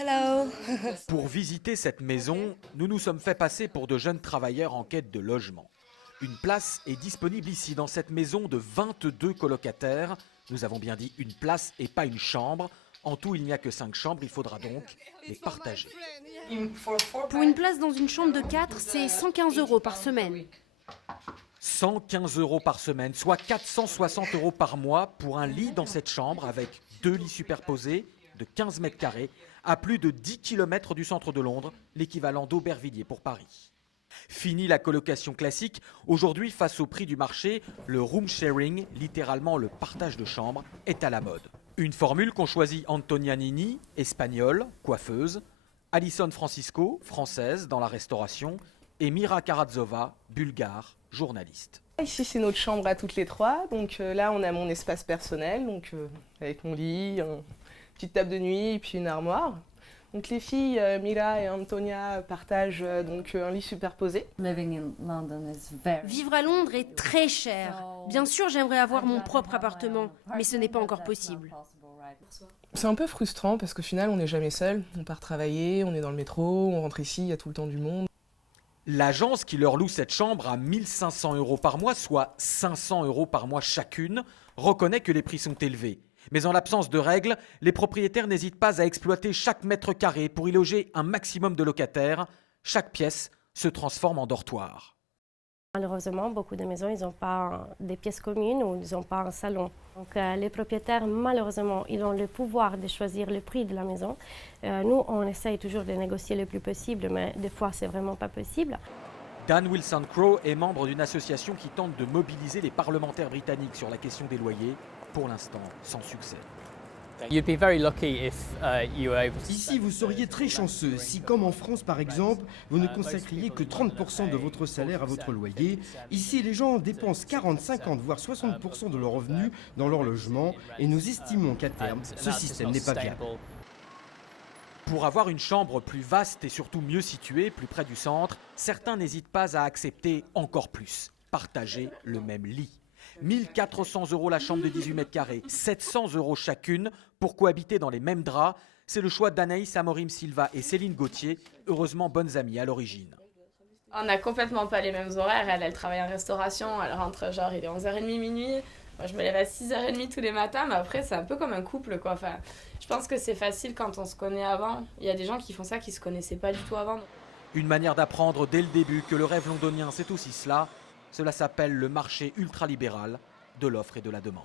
Hello. Pour visiter cette maison, nous nous sommes fait passer pour de jeunes travailleurs en quête de logement. Une place est disponible ici dans cette maison de 22 colocataires. Nous avons bien dit une place et pas une chambre. En tout, il n'y a que 5 chambres, il faudra donc les partager. Pour une place dans une chambre de 4, c'est 115 € par semaine. 115 € par semaine, soit 460 € par mois pour un lit dans cette chambre avec 2 lits superposés de 15 mètres carrés à plus de 10 km du centre de Londres, l'équivalent d'Aubervilliers pour Paris. Fini la colocation classique, aujourd'hui face au prix du marché, le room sharing, littéralement le partage de chambres, est à la mode. Une formule qu'ont choisie Antonia Nini, espagnole, coiffeuse, Alison Francisco, française dans la restauration, et Mira Karazova, bulgare, journaliste. Ici, c'est notre chambre à toutes les trois. Donc là, on a mon espace personnel, donc avec mon lit, une petite table de nuit et puis une armoire. Donc les filles, Mira et Antonia, partagent donc un lit superposé. Vivre à Londres est très cher. Bien sûr, j'aimerais avoir mon propre appartement, mais ce n'est pas encore possible. C'est un peu frustrant parce qu'au final, on n'est jamais seul. On part travailler, on est dans le métro, on rentre ici, il y a tout le temps du monde. L'agence qui leur loue cette chambre à 1 500 € par mois, soit 500 € par mois chacune, reconnaît que les prix sont élevés. Mais en l'absence de règles, les propriétaires n'hésitent pas à exploiter chaque mètre carré pour y loger un maximum de locataires. Chaque pièce se transforme en dortoir. Malheureusement, beaucoup de maisons, ils n'ont pas des pièces communes ou ils n'ont pas un salon. Donc les propriétaires, malheureusement, ils ont le pouvoir de choisir le prix de la maison. Nous, on essaye toujours de négocier le plus possible, mais des fois, c'est vraiment pas possible. Dan Wilson-Crowe est membre d'une association qui tente de mobiliser les parlementaires britanniques sur la question des loyers, pour l'instant sans succès. Ici, vous seriez très chanceux si, comme en France par exemple, vous ne consacriez que 30% de votre salaire à votre loyer. Ici, les gens dépensent 40, 50, voire 60% de leurs revenus dans leur logement et nous estimons qu'à terme, ce système n'est pas viable. Pour avoir une chambre plus vaste et surtout mieux située, plus près du centre, certains n'hésitent pas à accepter encore plus, partager le même lit. 1 400 € la chambre de 18 mètres carrés, 700 € chacune pour cohabiter dans les mêmes draps. C'est le choix d'Anaïs Amorim Silva et Céline Gauthier, heureusement bonnes amies à l'origine. On n'a complètement pas les mêmes horaires. Elle travaille en restauration, elle rentre genre il est 11h30 minuit. Moi je me lève à 6h30 tous les matins, mais après c'est un peu comme un couple quoi. Enfin, je pense que c'est facile quand on se connaît avant. Il y a des gens qui font ça qui se connaissaient pas du tout avant. Une manière d'apprendre dès le début que le rêve londonien c'est aussi cela. Cela s'appelle le marché ultralibéral de l'offre et de la demande.